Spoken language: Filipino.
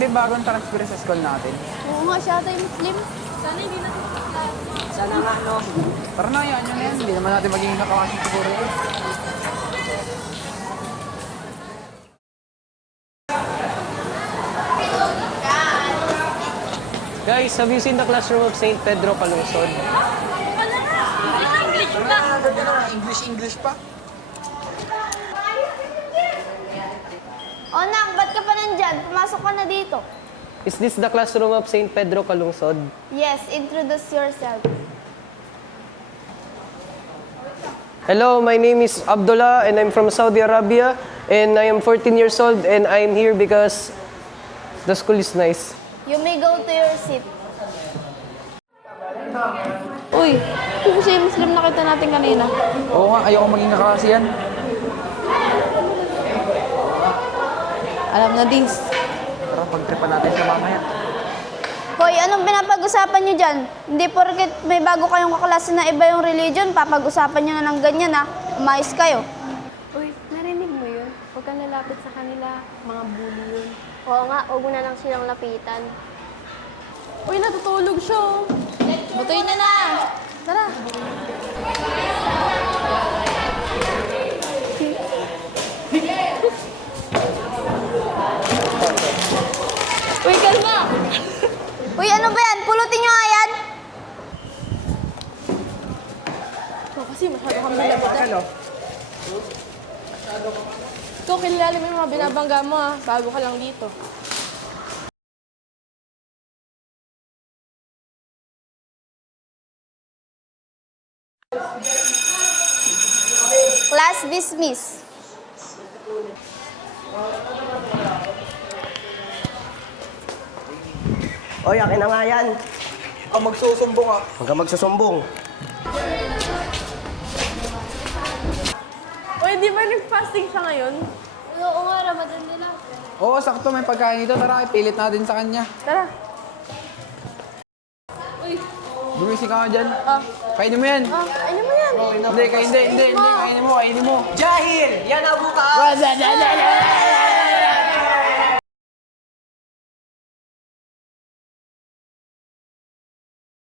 ba yung bagong transfer sa school natin? Oo nga, siya tayo Muslim. Sana hindi natin makaklas. Sana nga, no? Tara na, yan yun yan. Hindi naman natin magiging nakawasin siguro yun. Guys, have you seen the classroom of St. Pedro Calungsod? English pa. O nak, ba't ka pa nandyan? Pumasok ka na dito. Is this the classroom of St. Pedro Calungsod? Yes, introduce yourself. Hello, my name is Abdullah and I'm from Saudi Arabia and I am 14 years old and I'm here because the school is nice. You may go to your seat. Uy, ito kasi yung Muslim nakita natin kanina. Oo nga, ayoko maging nakaklase yan. Alam na, Dings. Tara, pagtripan natin sa mamaya. Hoy, anong pinapag-usapan nyo dyan? Hindi porket may bago kayong kaklase na iba yung religion, papag-usapan nyo na ng ganyan ha. Umayos kayo. Uy, narinig mo yun? Huwag kang lalapit sa kanila. Mga bully yun. Oo nga, huwag mo na lang silang lapitan. Uy, natutulog siya. oh. Butuin na na! Tara. Uy, kalma! Uy, ano ba yan? Pulutin nyo nga yan! Ikaw kasi masyado kang malapitan. Ikaw, kilala mo yung mga binabangga mo ha. Bago ka lang dito. Class dismiss. Oy, akin na nga yan. Ang magsusumbong ah. Huwag kang magsusumbong. Uy, di ba nag-fasting siya ngayon? Oo nga, Ramadan nila. Oo, sakto may pagkain dito. Tara, ipilit natin sa kanya. Tara. Bumisi ka nga dyan. Ah. Kainin mo yan. Ano mo yan? Hindi, kainin mo. Kainin mo. Jahil! Yan ang buka!